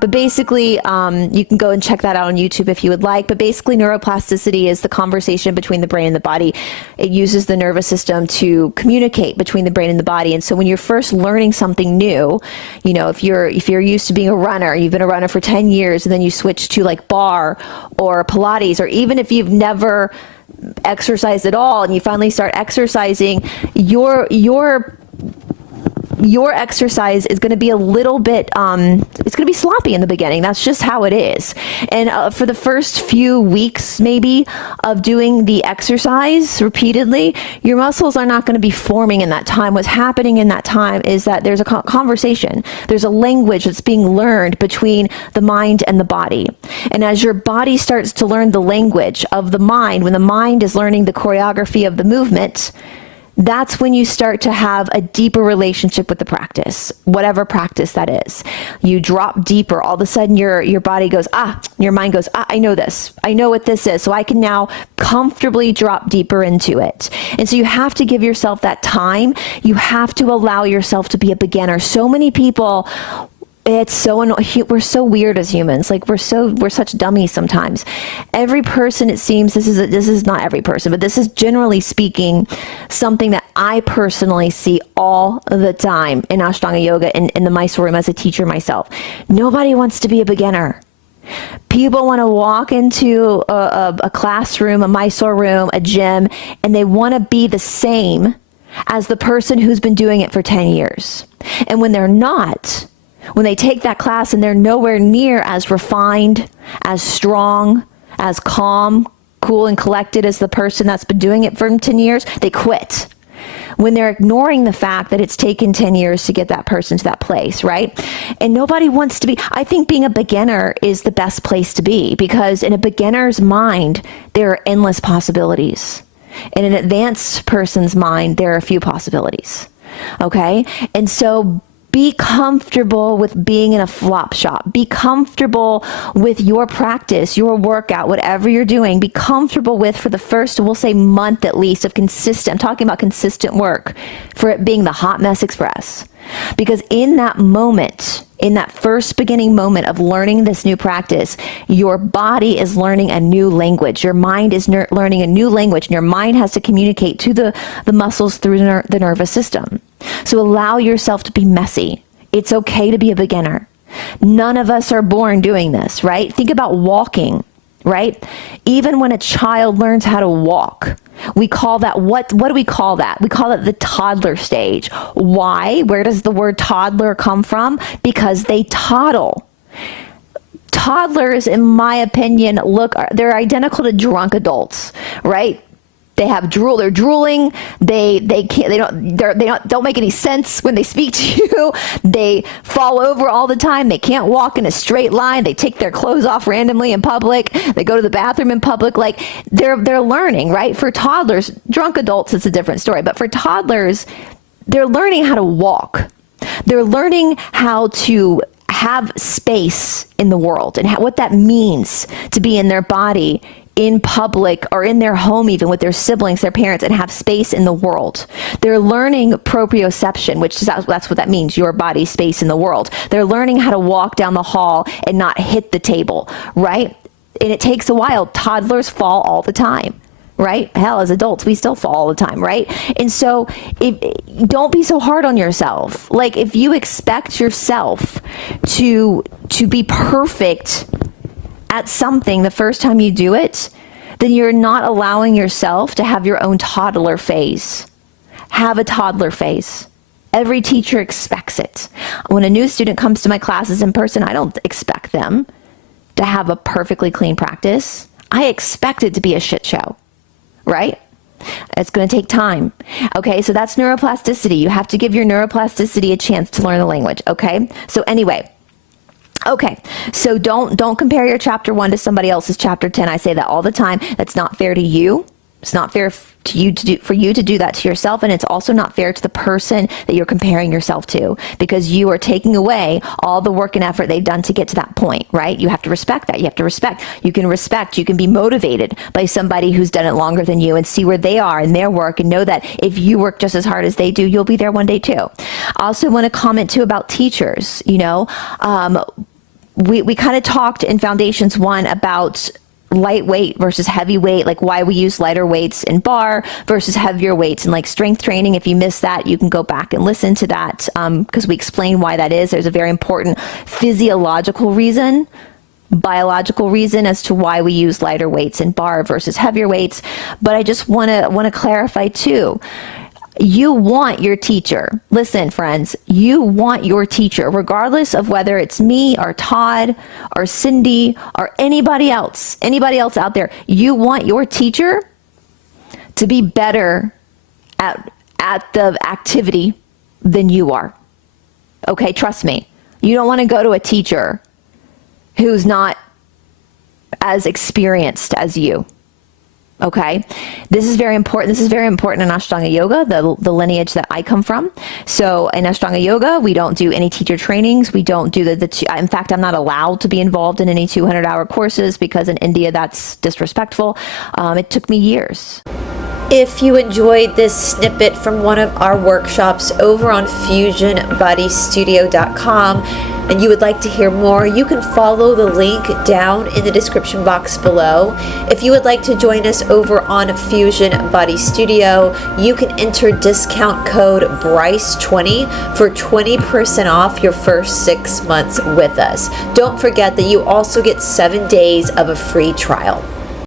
But basically, you can go and check that out on YouTube if you would like. But basically, neuroplasticity is the conversation between the brain and the body. It uses the nervous system to communicate between the brain and the body. And so when you're first learning something new, you know, if you're used to being a runner, you've been a runner for 10 years, and then you switch to like Barre or Pilates, or even if you've never exercised at all and you finally start exercising, your exercise is going to be a little bit, it's going to be sloppy in the beginning. That's just how it is. And for the first few weeks, maybe, of doing the exercise repeatedly, your muscles are not going to be forming in that time. What's happening in that time is that there's a conversation. There's a language that's being learned between the mind and the body. And as your body starts to learn the language of the mind, when the mind is learning the choreography of the movement, that's when you start to have a deeper relationship with the practice, whatever practice that is. You drop deeper. All of a sudden, your body goes, your mind goes, I know this. I know what this is. So I can now comfortably drop deeper into it. And so you have to give yourself that time. You have to allow yourself to be a beginner. So many people, it's so annoying. We're so weird as humans. Like we're such dummies sometimes. Every person, it seems, this is not every person, but this is generally speaking something that I personally see all the time in Ashtanga yoga and in the Mysore room as a teacher myself. Nobody wants to be a beginner. People want to walk into a classroom, a Mysore room, a gym, and they want to be the same as the person who's been doing it for 10 years. And when they're not, when they take that class and they're nowhere near as refined, as strong, as calm, cool, and collected as the person that's been doing it for 10 years, they quit. When they're ignoring the fact that it's taken 10 years to get that person to that place, right? And nobody wants to be, I think being a beginner is the best place to be, because in a beginner's mind, there are endless possibilities. In an advanced person's mind, there are a few possibilities, okay? And so be comfortable with being in a flop shop. Be comfortable with your practice, your workout, whatever you're doing. Be comfortable with, for the first, we'll say, month at least of consistent, I'm talking about consistent work, for it being the hot mess express. Because in that moment, in that first beginning moment of learning this new practice, your body is learning a new language. Your mind is learning a new language, and your mind has to communicate to the muscles through the nervous system. So allow yourself to be messy. It's okay to be a beginner. None of us are born doing this, right? Think about walking, right? Even when a child learns how to walk, we call that, what do we call that? We call it the toddler stage. Why? Where does the word toddler come from? Because they toddle. Toddlers, in my opinion, they're identical to drunk adults, right? They have drool. They're drooling. They don't make any sense when they speak to you. They fall over all the time. They can't walk in a straight line. They take their clothes off randomly in public. They go to the bathroom in public. Like they're learning, right? For toddlers, drunk adults, it's a different story. But for toddlers, they're learning how to walk. They're learning how to have space in the world and what that means to be in their body, in public, or in their home, even with their siblings, their parents, and have space in the world. They're learning proprioception, which that's what that means, your body space in the world. They're learning how to walk down the hall and not hit the table, right? And it takes a while. Toddlers fall all the time, right? Hell, as adults, we still fall all the time, right? And so don't be so hard on yourself. Like if you expect yourself to be perfect at something the first time you do it, then you're not allowing yourself to have your own toddler phase. Have a toddler phase. Every teacher expects it. When a new student comes to my classes in person, I don't expect them to have a perfectly clean practice. I expect it to be a shit show, right? It's going to take time. Okay, so that's neuroplasticity. You have to give your neuroplasticity a chance to learn the language, okay? So anyway, okay, so don't compare your chapter 1 to somebody else's chapter 10. I say that all the time. That's not fair to you. It's not fair to you for you to do that to yourself, and it's also not fair to the person that you're comparing yourself to, because you are taking away all the work and effort they've done to get to that point, right? You have to respect that. You have to respect. You can be motivated by somebody who's done it longer than you and see where they are in their work and know that if you work just as hard as they do, you'll be there one day too. I also want to comment too about teachers, we kind of talked in Foundations 1 about lightweight versus heavyweight, like why we use lighter weights in bar versus heavier weights in like strength training. If you missed that, you can go back and listen to that, because we explain why that is. There's a very important physiological reason, biological reason as to why we use lighter weights in bar versus heavier weights. But I just want to clarify too. You want your teacher. Listen, friends, you want your teacher, regardless of whether it's me or Todd or Cindy or anybody else out there. You want your teacher to be better at the activity than you are. Okay, trust me. You don't want to go to a teacher who's not as experienced as you. Okay, this is very important. This is very important in Ashtanga Yoga, the lineage that I come from. So in Ashtanga Yoga, we don't do any teacher trainings. We don't do in fact, I'm not allowed to be involved in any 200-hour courses because in India, that's disrespectful. It took me years. If you enjoyed this snippet from one of our workshops over on FusionBodyStudio.com and you would like to hear more, you can follow the link down in the description box below. If you would like to join us over on Fusion Body Studio, you can enter discount code BRYCE20 for 20% off your first 6 months with us. Don't forget that you also get 7 days of a free trial.